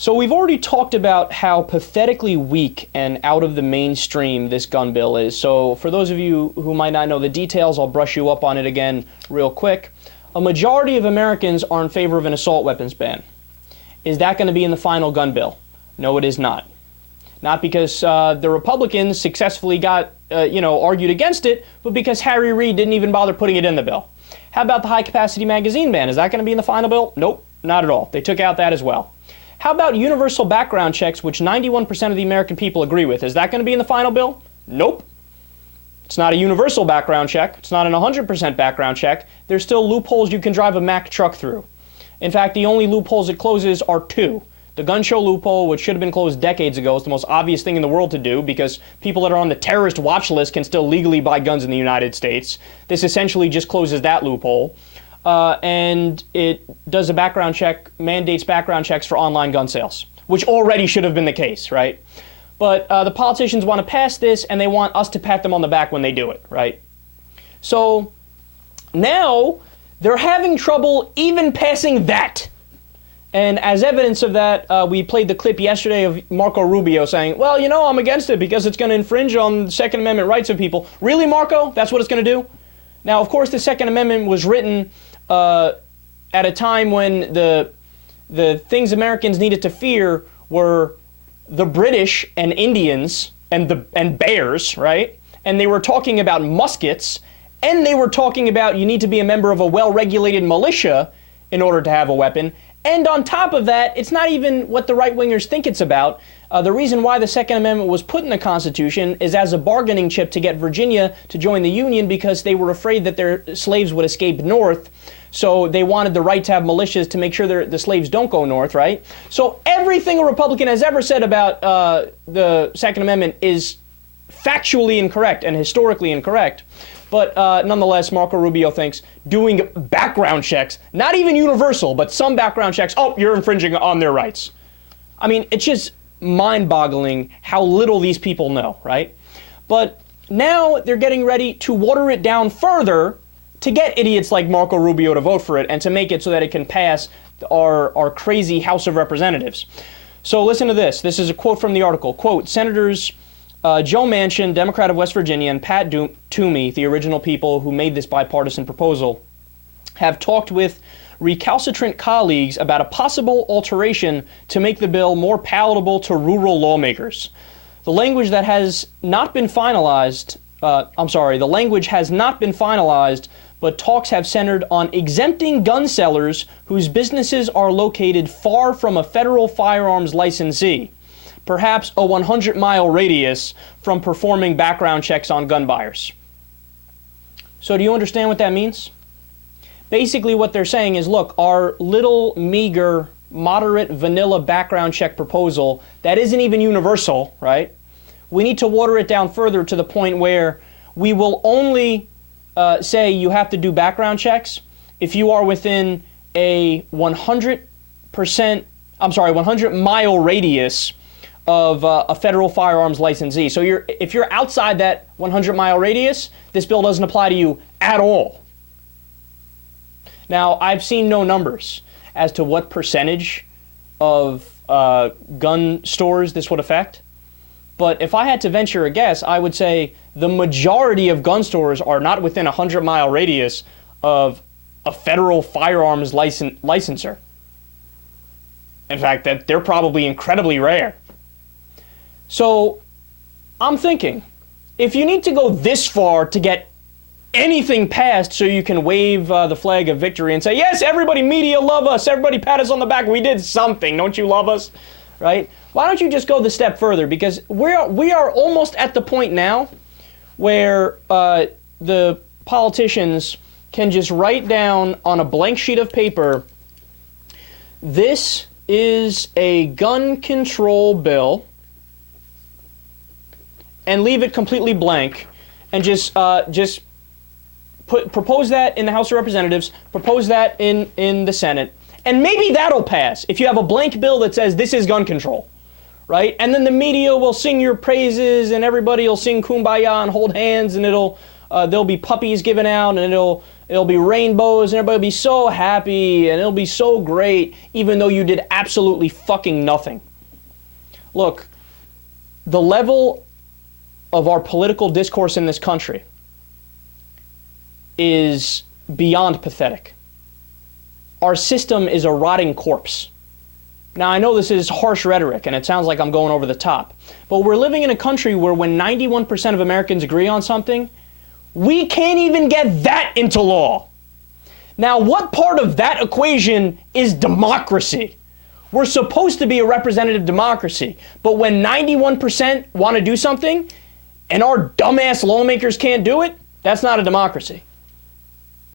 So we've already talked about how pathetically weak and out of the mainstream this gun bill is. So for those of you who might not know the details, I'll brush you up on it again real quick. A majority of Americans are in favor of an assault weapons ban. Is that going to be in the final gun bill? No, it is not. Not because the Republicans successfully got, argued against it, but because Harry Reid didn't even bother putting it in the bill. How about the high-capacity magazine ban? Is that going to be in the final bill? Nope, not at all. They took out that as well. How about universal background checks, which 91% of the American people agree with? Is that going to be in the final bill? Nope. It's not a universal background check. It's not an 100% background check. There's still loopholes you can drive a Mack truck through. In fact, the only loopholes it closes are two. The gun show loophole, which should have been closed decades ago, is the most obvious thing in the world to do because people that are on the terrorist watch list can still legally buy guns in the United States. This essentially just closes that loophole. And it does a background check, mandates background checks for online gun sales, which already should have been the case, right? But the politicians want to pass this, and they want us to pat them on the back when they do it, right? So now they're having trouble even passing that. And as evidence of that, we played the clip yesterday of Marco Rubio saying, well, I'm against it because it's going to infringe on the Second Amendment rights of people. Really, Marco? That's what it's going to do? Now, of course, the Second Amendment was written at a time when the things Americans needed to fear were the British and Indians and bears, right? And they were talking about muskets, and they were talking about you need to be a member of a well-regulated militia in order to have a weapon. And on top of that, it's not even what the right-wingers think it's about. The reason why the Second Amendment was put in the Constitution is as a bargaining chip to get Virginia to join the Union because they were afraid that their slaves would escape north. So they wanted the right to have militias to make sure the slaves don't go north, right? So everything a Republican has ever said about the Second Amendment is factually incorrect and historically incorrect. But nonetheless, Marco Rubio thinks doing background checks, not even universal, but some background checks, oh, you're infringing on their rights. I mean, it's just mind-boggling how little these people know, right? But now they're getting ready to water it down further to get idiots like Marco Rubio to vote for it and to make it so that it can pass our crazy House of Representatives. So listen to this. This is a quote from the article. Quote, Senators Joe Manchin, Democrat of West Virginia, and Pat Toomey, the original people who made this bipartisan proposal, have talked with recalcitrant colleagues about a possible alteration to make the bill more palatable to rural lawmakers. The language that has not been finalized, the language has not been finalized, but talks have centered on exempting gun sellers whose businesses are located far from a federal firearms licensee, perhaps a 100-mile radius from performing background checks on gun buyers. So do you understand what that means? Basically what they're saying is, look, our little meager, moderate, vanilla background check proposal that isn't even universal, right? We need to water it down further to the point where we will only say you have to do background checks if you are within a 100-mile radius of a federal firearms licensee. So if you're outside that 100-mile radius, this bill doesn't apply to you at all. Now, I've seen no numbers as to what percentage of gun stores this would affect. But if I had to venture a guess, I would say the majority of gun stores are not within a 100-mile radius of a federal firearms licensor. In fact, that they're probably incredibly rare. So I'm thinking, if you need to go this far to get anything passed so you can wave the flag of victory and say, yes, everybody, media, love us, everybody pat us on the back, we did something, don't you love us, right? Why don't you just go the step further? Because we are almost at the point now where the politicians can just write down on a blank sheet of paper, this is a gun control bill, and leave it completely blank, and just propose that in the House of Representatives, propose that in the Senate, and maybe that'll pass if you have a blank bill that says this is gun control, right? And then the media will sing your praises, and everybody will sing Kumbaya and hold hands, and there'll be puppies given out, and it'll It'll be rainbows and everybody will be so happy and it'll be so great, even though you did absolutely fucking nothing. Look, the level of our political discourse in this country is beyond pathetic. Our system is a rotting corpse. Now, I know this is harsh rhetoric and it sounds like I'm going over the top, but we're living in a country where when 91% of Americans agree on something, we can't even get that into law. Now, what part of that equation is democracy? We're supposed to be a representative democracy, but when 91% want to do something and our dumbass lawmakers can't do it, that's not a democracy.